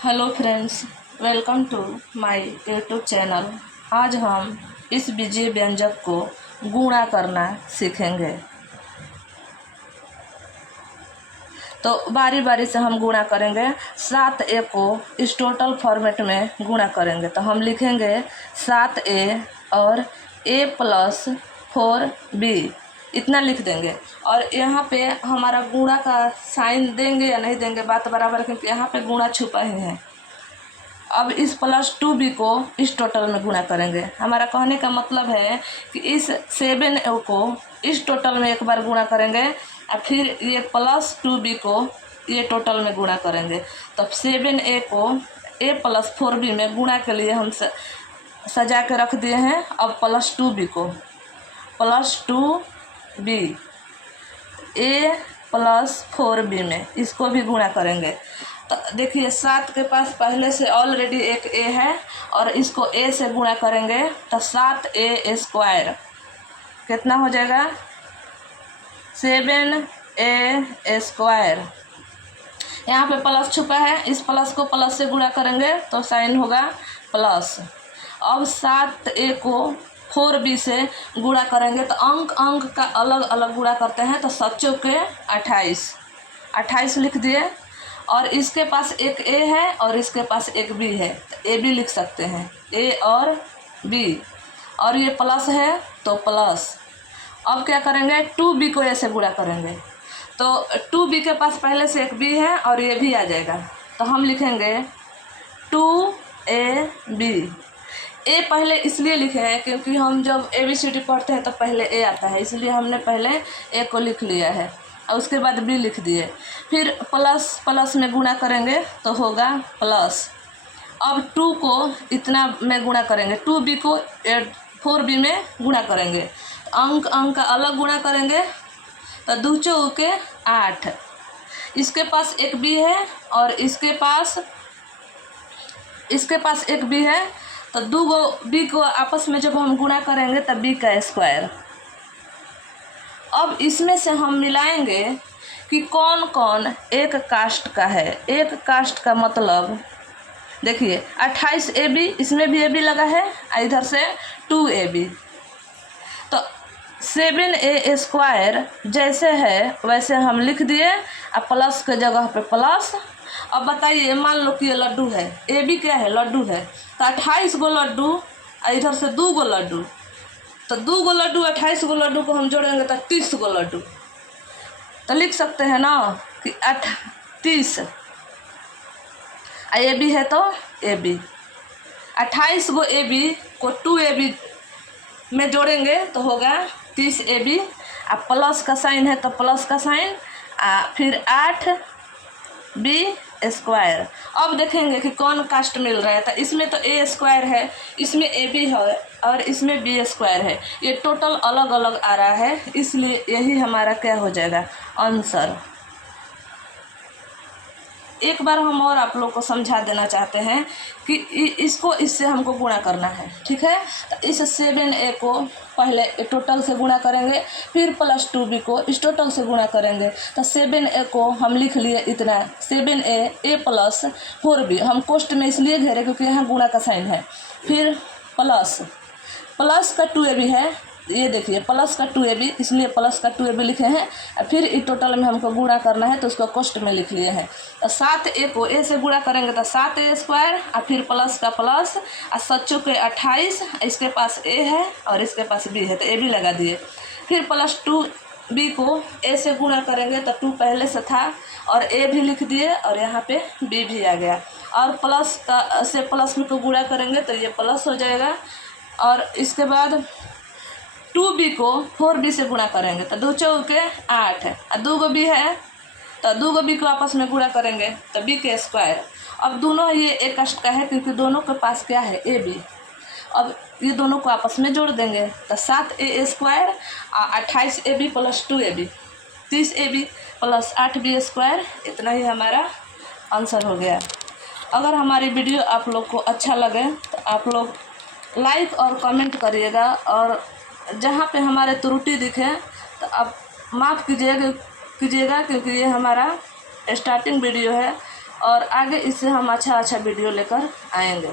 Hello friends, welcome to my YouTube channel. आज हम इस बीजीय व्यंजक को गुणा करना सीखेंगे। तो बारी बारी से हम गुणा करेंगे। 7a को इस टोटल फॉर्मेट में गुणा करेंगे। तो हम लिखेंगे 7a और a प्लस 4b, इतना लिख देंगे। और यहाँ पे हमारा गुणा का साइन देंगे या नहीं देंगे बात बराबर, क्योंकि यहाँ पे गुणा छुपा ही है। अब इस प्लस 2b को इस टोटल में गुणा करेंगे। हमारा कहने का मतलब है कि इस 7a को इस टोटल में एक बार गुणा करेंगे और फिर ये प्लस 2b को ये टोटल में गुणा करेंगे। तो 7a को a प्लस 4b में गुणा के लिए हम सजा के रख दिए हैं। अब प्लस 2b को plus 2b a plus 4b में इसको भी गुणा करेंगे। तो देखिए 7 के पास पहले से ऑलरेडी एक a है और इसको a से गुणा करेंगे तो 7a स्क्वायर कितना हो जाएगा, 7a स्क्वायर। यहाँ पे प्लस छुपा है, इस प्लस को प्लस से गुणा करेंगे तो साइन होगा प्लस। अब 7a को 4b से गुणा करेंगे तो अंक का अलग अलग गुणा करते हैं। तो 7 के 28 लिख दिए। और इसके पास एक a है और इसके पास एक b है, तो a भी लिख सकते हैं, a और b। और ये प्लस है तो प्लस। अब क्या करेंगे, 2b को a से गुणा करेंगे। तो 2b के पास पहले से एक b है और ये भी आ जाएगा। तो हम लिखेंगे 2ab। a पहले इसलिए लिखे हैं क्योंकि हम जब ABCD पढ़ते हैं तो पहले a आता है, इसलिए हमने पहले a को लिख लिया है और उसके बाद b लिख दिए। फिर प्लस प्लस में गुणा करेंगे तो होगा प्लस। अब 2 को इतना में गुणा करेंगे, 2b को 4b में गुणा करेंगे। अंक का अलग गुणा करेंगे तो 2 चौके 8। इसके पास एक b है और इसके पास एक b है, तो 2 b को आपस में जब हम गुणा करेंगे तब b का स्क्वायर। अब इसमें से हम मिलाएंगे कि कौन कौन एक कास्ट का है। एक कास्ट का मतलब देखिए 28ab, इसमें भी ab लगा है, इधर से 2ab। तो 7a स्क्वायर जैसे है वैसे हम लिख दिए और प्लस के जगह पे प्लस। अब बताइए, मान लो कि ये लड्डू है, ab क्या है, लड्डू है। तो 28 गो लड्डू और इधर से 2 गो लड्डू, तो 2 गो लड्डू 28 गो लड्डू को हम जोड़ेंगे तो 30 गो लड्डू। तो लिख सकते हैं ना कि 30 ए बी है तो A B, 28 go A B को 2ab में जोड़ेंगे तो होगा 30ab। प्लस का साइन है तो प्लस का साइन, फिर 8b स्क्वायर। अब देखेंगे कि कौन कास्ट मिल रहा है। तो इसमें तो a स्क्वायर है, इसमें ab है और इसमें b स्क्वायर है। ये टोटल अलग अलग आ रहा है, इसलिए यही हमारा क्या हो जाएगा, आंसर। एक बार हम और आप लोग को समझा देना चाहते हैं कि इसको इससे हमको गुणा करना है, ठीक है। तो इस 7a को पहले टोटल से गुणा करेंगे, फिर प्लस 2b को इस टोटल से गुणा करेंगे। तो 7a को हम लिख लिए इतना, 7a प्लस 4b। हम कोष्ट में इसलिए घेरे क्योंकि यहाँ गुणा का साइन है। फिर प्लस का 2ab है, ये देखिए प्लस का 2ab, इसलिए प्लस का 2ab लिखे हैं। और फिर इस टोटल में हमको गुणा करना है तो उसको कोष्ट में लिख लिए हैं। तो 7a को a से गुणा करेंगे तो 7a स्क्वायर और फिर प्लस का प्लस और 7 के 28। इसके पास a है और इसके पास b है तो a भी लगा दिए। फिर प्लस 2b को a से गुणा करेंगे तो 2 पहले से था और a भी लिख दिए और यहाँ पे b भी आ गया। और प्लस का से प्लस में को गुणा करेंगे तो ये प्लस हो जाएगा। और इसके बाद 2b को 4b से गुणा करेंगे तो 2 चौके 8 है और 2 गो b है, तो 2 गो b को आपस में गुणा करेंगे तो b के स्क्वायर। अब दोनों ये एक कास्ट का है क्योंकि दोनों के पास क्या है, ab। अब ये दोनों को आपस में जोड़ देंगे तो 7a square 28ab plus 2ab 30ab plus 8b square. इतना ही हमारा आंसर हो गया। अगर हमारी वीडियो आप लोग को अच्छा लगे तो आप लोग लाइक और कमेंट करिएगा, और जहाँ पे हमारे त्रुटि दिखे तो आप माफ़ कीजिएगा क्योंकि ये हमारा स्टार्टिंग वीडियो है। और आगे इससे हम अच्छा अच्छा वीडियो लेकर आएंगे।